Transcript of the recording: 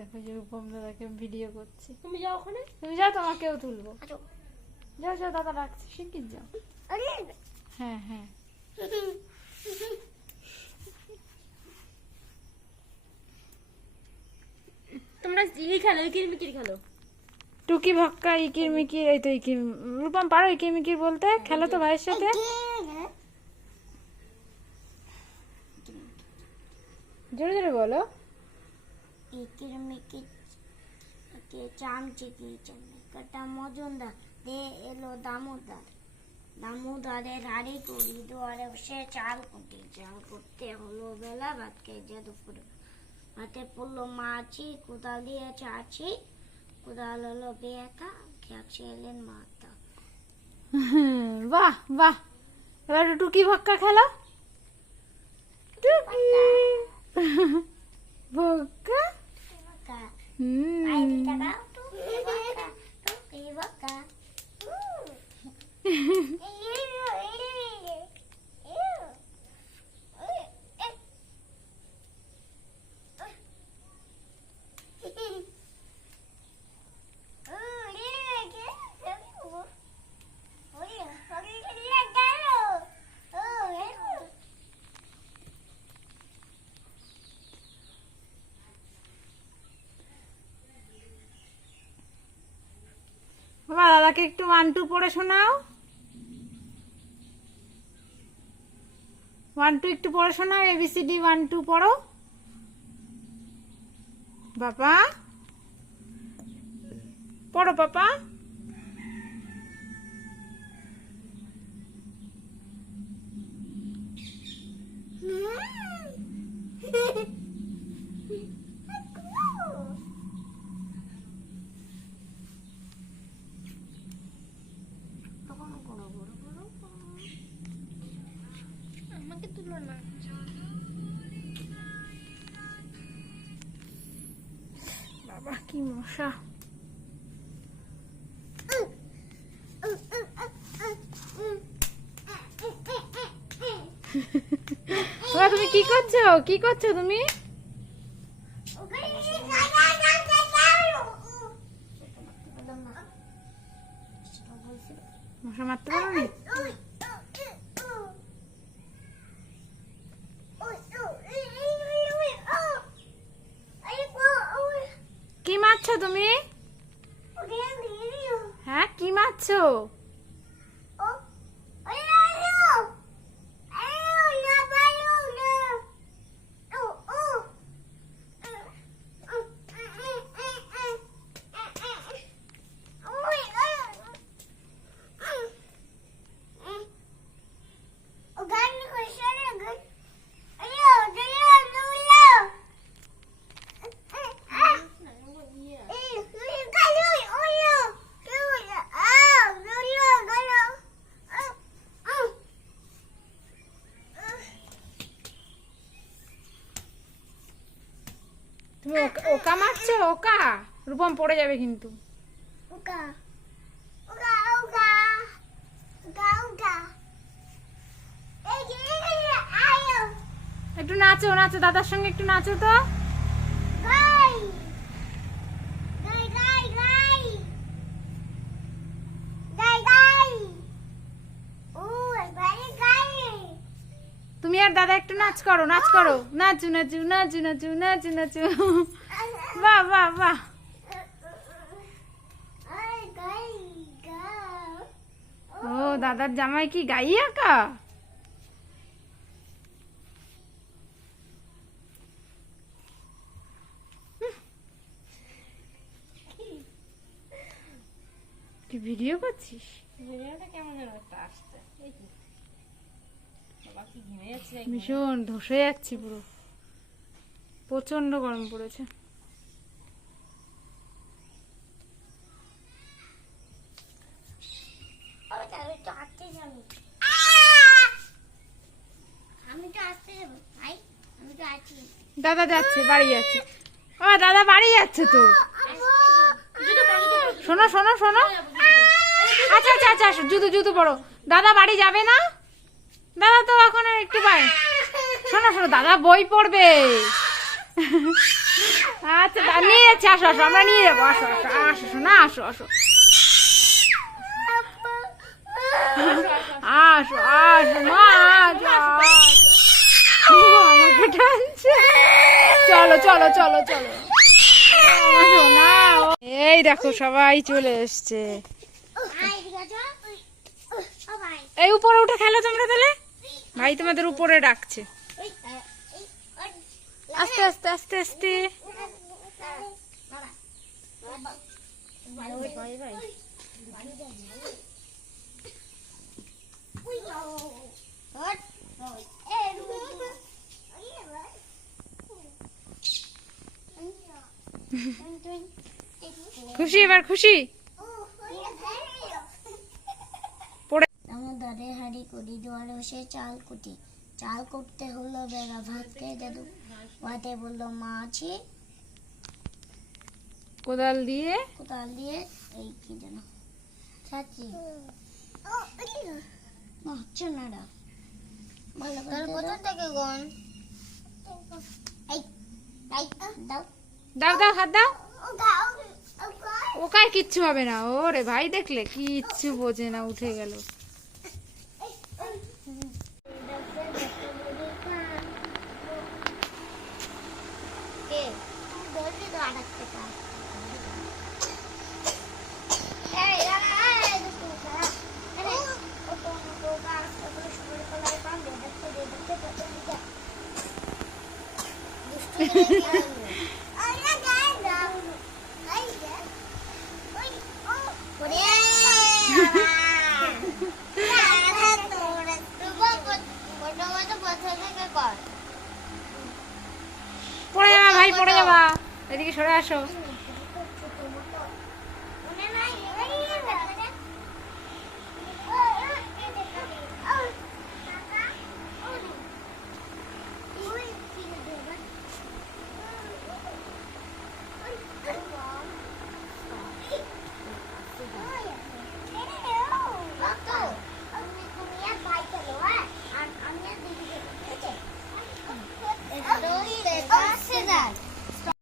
দেখো যে রূপম দাদাকে ভিডিও করছি। তুমি যাও ওখানে, তুমি যাও, তোমাকেও তুলবো। আচ্ছা যাও যাও, দাদা রাখছি, শিগগির যাও। হ্যাঁ হ্যাঁ। তোমরা ই খেলো, কিরমিকির খেলো। টুকি ভক্কা ইকির মিকির, এই তো ইকির। রূপম পারো ইকির মিকির বলতে? খেলো তো ভাইয়ের সাথে। জোরে জোরে বলো। কিরমিকির চামচিকি চামচিকাটা মজুমদার দে এলো দামোদর, দামোদরের হাড়ি কুড়ি দুয়ারে বসে চাল কুটি, চাল করতে হলো বেলা, ভাত খেয়ে দুপুরে হাতে পড়লো মাছি, কোদাল দিয়ে চাচি, কোদাল হলো বেকা, খেয়ে এলেন মাতা। বাহ বাহ, এবার একটু টুকি ভক্কা খেলো। টুকি ভক্কা। বাবা দাদাকে একটু 1 2 পড়ে শোনাও। 1 2 একটু পড়ে শোনাও, ABCD 1 2 পড়ো বাবা, পড়ো পাপা। আমাকে তুলো না। বাবা কি মশা। বাবা তুমি কি করছো, কি করছো তুমি? মশা মারতে পারো না? কি মারছো তুমি? হ্যাঁ কি মারছো? তুমি ওকা মারছো? ওকা রূপম পড়ে যাবে কিন্তু। একটু নাচো নাচো, দাদার সঙ্গে একটু নাচো তো। তুমি আর দাদা একটু নাচ করো, নাচ করো, নাচু নাচু নাচু নাচু নাচু নাচু। বাহ বাহ বাহ। ও দাদার জামাই কি গাইয়াকা? তুই ভিডিও করছিস? ভিডিওটা কেমন যেন একটা আসছে। এই কি বাবা কি ঘেমে যাচ্ছে। ভীষণ ধসে যাচ্ছি পুরো, প্রচন্ড গরম পড়েছে। দাদা যাচ্ছে, বাড়ি যাচ্ছে। ও দাদা বাড়ি যাচ্ছে তো। শোনো শোনো শোনো, আচ্ছা আচ্ছা আচ্ছা, জুতো জুতো পড়ো। দাদা বাড়ি যাবে না, দাদা তো এখন একটু বাই। শোনো শোনো, দাদা বই পড়বে, আচ্ছা নিয়ে যাচ্ছি, আসো আসো, আমরা নিয়ে যাবো, আসো আসো আসো আসো, না আসো আসো আসো আসো মা, আসো, আসো। আমাকে টানছে, চলো চলো চলো চলো, আসো না। এই দেখো সবাই চলে এসছে। এই উপরে উঠে খেলো তোমরা তাহলে, ভাই তোমাদের উপরে ডাকছে। আস্তে আস্তে আস্তে আস্তে। খুশি, এবার খুশি। দামোদরে হাড়ি করি দুয়ারে বসে চাল কুটি, চাল করতে হলো বেলা, ভাত খেয়ে দাদু ভাতে বললো মা আছে, কোদাল দিয়ে কোদাল দিয়ে এই কি যেন চাচি হচ্ছে না রা ভালো করে কোথা থেকে গন এই দাও দাও দাও, হাত দাও। ও কার কিচ্ছু হবে না, ওরে ভাই দেখলে কিচ্ছু বোঝে না, উঠে গেল। পড়ে যাবা ভাই, পড়ে যাবা, এদিকে সরে আসো।